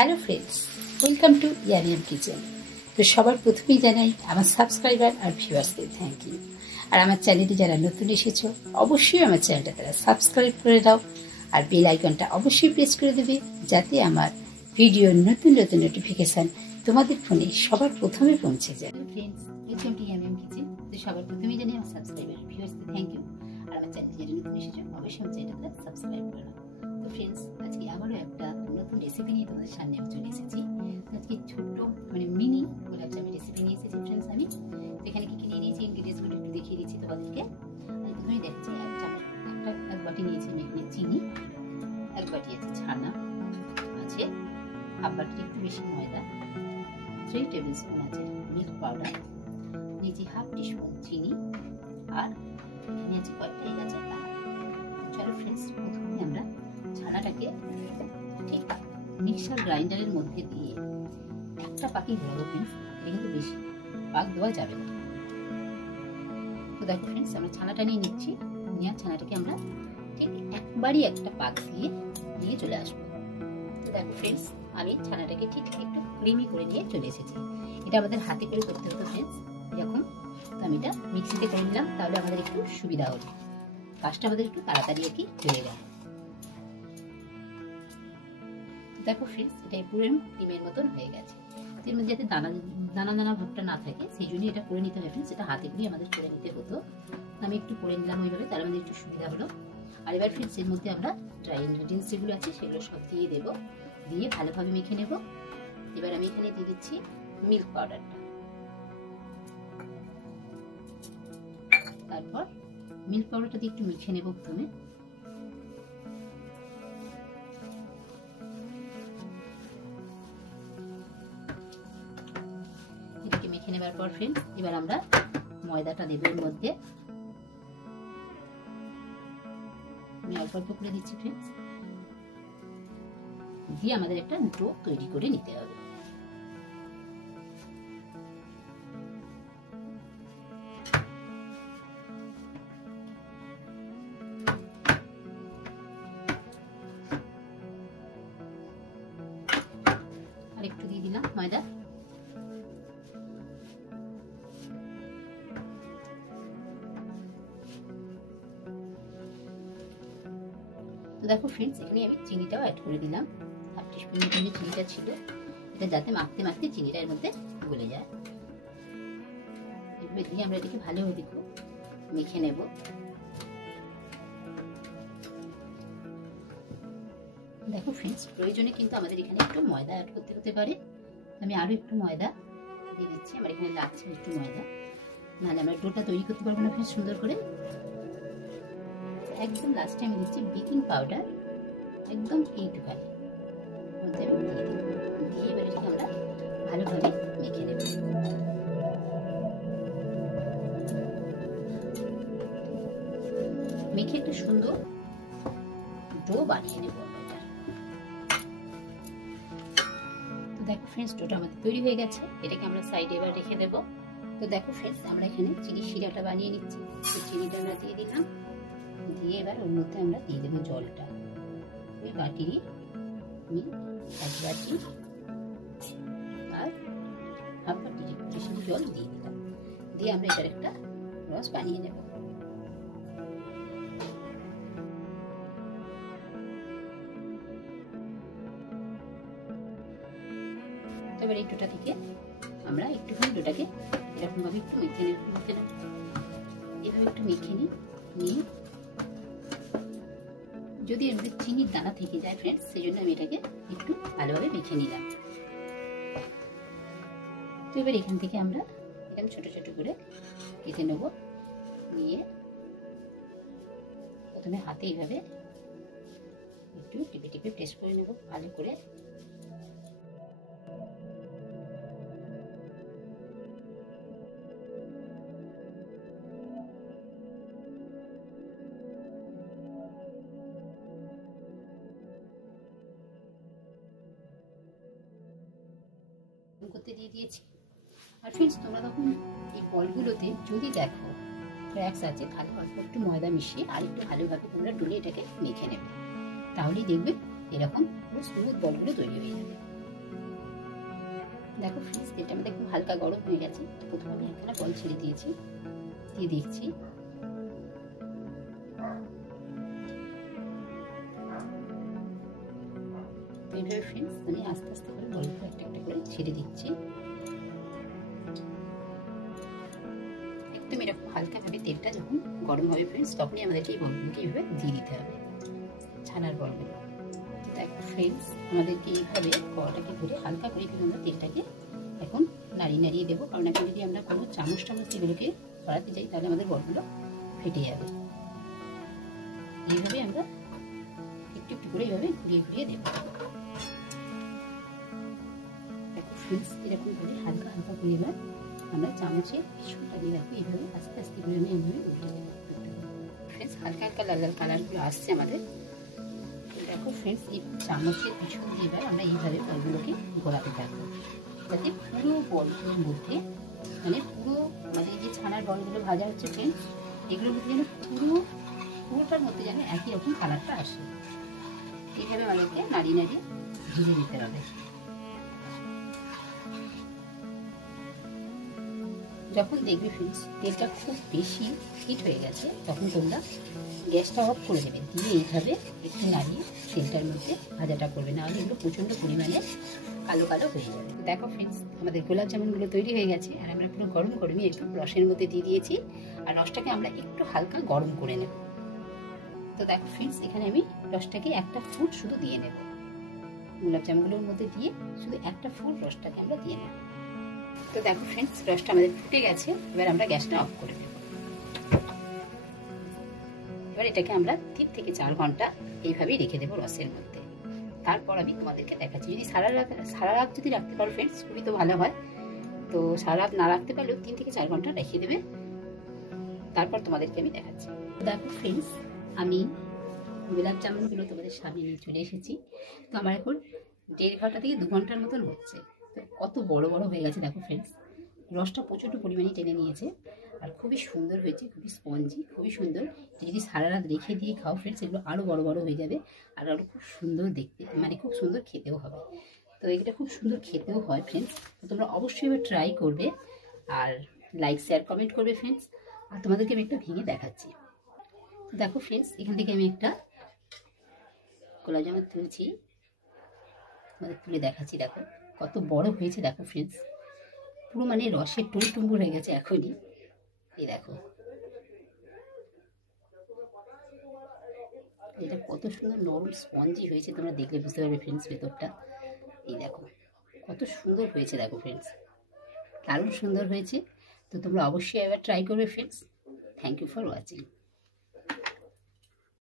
Hello friends, welcome to Yariyam kitchen. তো সবার প্রথমেই জানাই আমার সাবস্ক্রাইবার আর ভিউয়ার্সকে থ্যাংক ইউ। আর আমার চ্যানেলে যারা নতুন এসেছো অবশ্যই আমার চ্যানেলটা তারা সাবস্ক্রাইব করে দাও আর বেল আইকনটা অবশ্যই প্রেস করে দেবে, যাতে আমার ভিডিওর নতুন নতুন নোটিফিকেশান তোমাদের ফোনে সবার প্রথমে পৌঁছে যায়। Friends, welcome to Yariyam kitchen. তো সবার প্রথমেই জানাই আমার সাবস্ক্রাইবার আর ভিউয়ার্সকে থ্যাংক ইউ। আর আমার চ্যানেলে যারা নতুন এসেছো অবশ্যই আমার চ্যানেলটা সাবস্ক্রাইব করে নাও। তো ফ্রেন্ডস, আজকে আবারও একটা নতুন রেসিপি নিয়ে তোমাদের সামনে আমি চলে এসেছি। আজকে ছোট্ট মিনি গোলাপ জামের রেসিপি নিয়ে এসেছি ফ্রেন্ডস। আমি এখানে কি নিয়ে নিয়েছি ইনগ্রিডিয়েন্টসগুলো একটু দেখিয়ে দিচ্ছি তোমাদেরকে। আমি প্রথমেই দেখছি এক বাটি নিয়েছি আমি এখানে চিনি, এক বাটি আছে ছানা, আছে হাফ বাটির একটু বেশি ময়দা, 3 টেবিল স্পুন আছে মিল্ক পাউডার, নিয়েছি হাফ টিস্পুন চিনি, আর এখানে আছে কয়েকটা এলাচের দানা। চলো ফ্রেন্ডস, প্রথমে আমরা ছানাটাকে ঠিক মিক্সার গ্রাইন্ডারের মধ্যে দিয়ে একটা পাকি ঘোরাবো ফ্রেন্ডস। এটা কিন্তু বেশি পাক দেওয়া যাবে না। তো দেখো ফ্রেন্ডস, আমরা ছানাটা নিয়ে নিচ্ছি। নেওয়ার ছানাটাকে আমরা ঠিক একবারই একটা পাক দিয়ে চলে আসবো। তো দেখো ফ্রেন্ডস, আমি ছানাটাকে ঠিক একটু ক্রিমি করে নিয়ে চলে এসেছি। এটা আমাদের হাতে করে করতে হতো ফ্রেন্ডস এরকম। তো আমি এটা মিক্সিতে করে নিলাম, তাহলে আমাদের একটু সুবিধা হবে, কাজটা আমাদের একটু তাড়াতাড়ি আর কি হয়ে গেল। দেখো ফ্রেন্ডস, এটা পুরো ক্রিমের মতন হয়ে গেছে। এর মধ্যে যাতে দানা ভাবটা না থাকে সেই জন্য এটা করে নিতে হয় ফ্রেন্ডস। এটা হাতে করে আমাদের করে নিতে হতো, আমি একটু করে নিলাম ওইভাবে, তার আমাদের একটু সুবিধা হলো। আর এবার ফ্রেন্ডস এর মধ্যে আমরা ড্রাই ইনগ্রিডিয়েন্টস যেগুলো আছে সেগুলো সব দিয়ে দেবো, দিয়ে ভালোভাবে মেখে নেব। এবার আমি এখানে দিয়ে দিচ্ছি মিল্ক পাউডারটা। তারপর মিল্ক পাউডারটা দিয়ে একটু মেখে নেব প্রথমে। মেখে নেবার পর ফ্রেন্ডস এবার আমরা ময়দাটা দেব এর মধ্যে। আমি অল্প অল্প করে দিচ্ছি ফ্রেন্ডস, দিয়ে আমাদের একটা ডো তৈরি করে নিতে হবে। আর একটু দিয়ে দিলাম ময়দা। দেখো ফ্রেন্ডস, এখানে আমি চিনিটাও অ্যাড করে দিলাম। হাফ টিস্পুন মতো চিনিটা ছিল, এটা যাতে মাখতে মাখতে চিনিটা এর মধ্যে গলে যায়। এভাবে দিয়ে আমরা এটাকে ভালোভাবে দেখো মেখে নেব। দেখো ফ্রেন্ডস, প্রয়োজনে কিন্তু আমাদের এখানে একটু ময়দা অ্যাড করতে হতে পারে। আমি আরো একটু ময়দা দিয়ে দিচ্ছি, আমার এখানে লাগছে একটু ময়দা, নাহলে আমরা ডোটা তৈরি করতে পারবো না ফ্রেন্ডস সুন্দর করে। একদম লাস্টে আমি দিচ্ছি বেকিং পাউডার, একদম এইটুখানি মধ্যে আমি দিয়ে দিই। দিয়ে এবার এটাকে আমরা ভালোভাবে মেখে নেব। মেখে একটু সুন্দর ডো বানিয়ে নেব আমরা এটা। তো দেখো ফ্রেন্ডস, ডোটা আমাদের তৈরি হয়ে গেছে। এটাকে আমরা সাইডে এবার রেখে দেব। তো দেখো ফ্রেন্ডস, আমরা এখানে চিনি শিরাটা বানিয়ে নিচ্ছি। তো চিনিটা আমরা দিয়ে দিলাম, দিয়ে এবার ওর মধ্যে আমরা দিয়ে দেবো জলটা। ওই বাটিরই আমি এক বাটি আর হাফ বাটির একটু শুধু জল দিয়ে দিলাম, দিয়ে আমরা এটার একটা রস বানিয়ে নেব। এবার এই ডোটা থেকে আমরা একটুখানি ডোটাকে এরকম ভাবে একটু মেখে নেব। এভাবে একটু মেখে নিয়ে যদি এর মধ্যে চিনির দানা থেকে যায় ফ্রেন্ডস, সেই জন্য আমি এটাকে একটু ভালোভাবে মেখে নিলাম। তো এবার এখান থেকে আমরা এরকম ছোট ছোট করে কেটে নেব। নিয়ে প্রথমে হাতে এইভাবে একটু টিপে টিপে প্রেস করে নেব ভালো করে। করতে দিয়ে দিয়েছি। আর ফ্রেন্ডস, তোমরা তখন এই বলগুলোতে যদি দেখো ক্র্যাকস আছে, তাহলে অল্প একটু ময়দা মিশিয়ে আর একটু ভালোভাবে তোমরা ডলে এটাকে মেখে নেবে, তাহলেই দেখবে এরকম পুরো স্মুথ বলগুলো তৈরি হয়ে যাবে। দেখো ফ্রেন্ডস, তেলটা আমাদের খুব হালকা গরম হয়ে গেছে। প্রথমে আমি একখানা বল ছেড়ে দিয়েছি, দিয়ে দেখছি। এইভাবে ফ্রেন্ডস আমি আস্তে আস্তে করে বলগুলো একটা একটা করে ছেড়ে দিচ্ছি। একদম এরকম হালকাভাবে তেলটা যখন গরম হবে ফ্রেন্ডস, তখনই আমাদেরকে এই বলগুলোকে এইভাবে দিয়ে দিতে হবে, ছানার বলগুলো। দেখো ফ্রেন্ডস, আমাদেরকে এইভাবে কড়াটাকে ধরে হালকা করে কিন্তু আমরা তেলটাকে এখন নাড়িয়ে দেবো, কারণ এখন যদি আমরা কোনো চামচ এগুলোকে কড়াতে যাই তাহলে আমাদের বলগুলো ফেটে যাবে। এইভাবে আমরা একটু একটু করে এইভাবে ঘুরিয়ে দেবো। দেখো ফ্রেন্ডস, এরকম করে হালকা করে এবার আমরা চামচে পিছনটা দিয়ে রাখবো, এইভাবে আস্তে আস্তে করে আমি এইভাবে উল্টে দেবো। ফ্রেন্ডস, হালকা লাল লাল কালারগুলো আসছে আমাদের। দেখো ফ্রেন্ডস, এই চামচের পিছন দিয়ে এবার আমরা এইভাবে বলগুলোকে গোলাতে থাকবো, যাতে পুরো বলগুলোর মধ্যে মানে এই যে ছানার বলগুলো ভাজা হচ্ছে ফ্রেন্ডস, এগুলোর মধ্যে যেন পুরোটার মধ্যে যেন একই রকম কালারটা আসে। এইভাবে আমাদেরকে নাড়িয়ে ভেজে দিতে হবে। যখন দেখবে ফ্রেন্ডস তেলটা খুব বেশি হিট হয়ে গেছে, তখন তোমরা গ্যাসটা অফ করে দেবে, দিয়ে এইভাবে একটু নাড়িয়ে তেলটার মধ্যে ভাজাটা করবে, নাহলে এগুলো প্রচণ্ড পরিমাণে কালো হয়ে যাবে। দেখো ফ্রেন্ডস, আমাদের গোলাপ জামুনগুলো তৈরি হয়ে গেছে, আর আমরা পুরো গরমই একটু রসের মধ্যে দিয়ে দিয়েছি, আর রসটাকে আমরা একটু হালকা গরম করে নেব। তো দেখো ফ্রেন্ডস, এখানে আমি রসটাকে একটা ফুট শুধু দিয়ে নেব, গোলাপ জামুনগুলোর মধ্যে দিয়ে শুধু একটা ফুট রসটাকে আমরা দিয়ে নেব। তো দেখো ফ্রেন্ডস, রসটা আমাদের ফুটে গেছে, এবার আমরা গ্যাসটা অফ করে দেব। এবার এটাকে আমরা 3 থেকে 4 ঘন্টা এইভাবেই রেখে দেবো রসের মধ্যে। তারপর আমি তোমাদেরকে দেখাচ্ছি। যদি সারা রাত যদি রাখতে পারো ফ্রেন্ডস, খুবই তো ভালো হয়। তো সারা রাত না রাখতে পারলেও 3 থেকে 4 ঘন্টা রেখে দেবে, তারপর তোমাদেরকে আমি দেখাচ্ছি। দেখো ফ্রেন্ডস, আমি গোলাপ জামুনগুলো তোমাদের সামনে নিয়ে চলে এসেছি। তো আমার এখন 1.5 ঘন্টা থেকে 2 ঘন্টার মতন হচ্ছে। তো কত বড় হয়ে গেছে দেখো ফ্রেন্ডস, রসটা প্রচণ্ড পরিমাণে টেনে নিয়েছে, আর খুবই সুন্দর হয়েছে, খুবই স্পঞ্জি, খুবই সুন্দর। যদি সারা রাত রেখে দিয়ে খাও ফ্রেন্ডস, এগুলো আরও বড় হয়ে যাবে, আর আরও খুব সুন্দর দেখতে, মানে খুব সুন্দর খেতেও হবে। তো এগুলো খুব সুন্দর খেতেও হয় ফ্রেন্ডস। তো তোমরা অবশ্যই এবার ট্রাই করবে, আর লাইক শেয়ার কমেন্ট করবে ফ্রেন্ডস। আর তোমাদেরকে আমি একটা ভেঙে দেখাচ্ছি। তো দেখো ফ্রেন্ডস, এখান থেকে আমি একটা গোলাপ জামুন তুলছি, তোমাদের তুলে দেখাচ্ছি। দেখো কত বড় হয়েছে, দেখো ফ্রেন্ডস, পুরো মানে রসের টুম্বুর হয়ে গেছে এখনই। এই দেখো এটা কত সুন্দর নরম স্পঞ্জি হয়েছে, তোমরা দেখলে বুঝতে পারবে ফ্রেন্ডস ভেতরটা। এই দেখো কত সুন্দর হয়েছে, দেখো ফ্রেন্ডস, দারুণ সুন্দর হয়েছে। তো তোমরা অবশ্যই এবার ট্রাই করবে friends. Thank you for watching.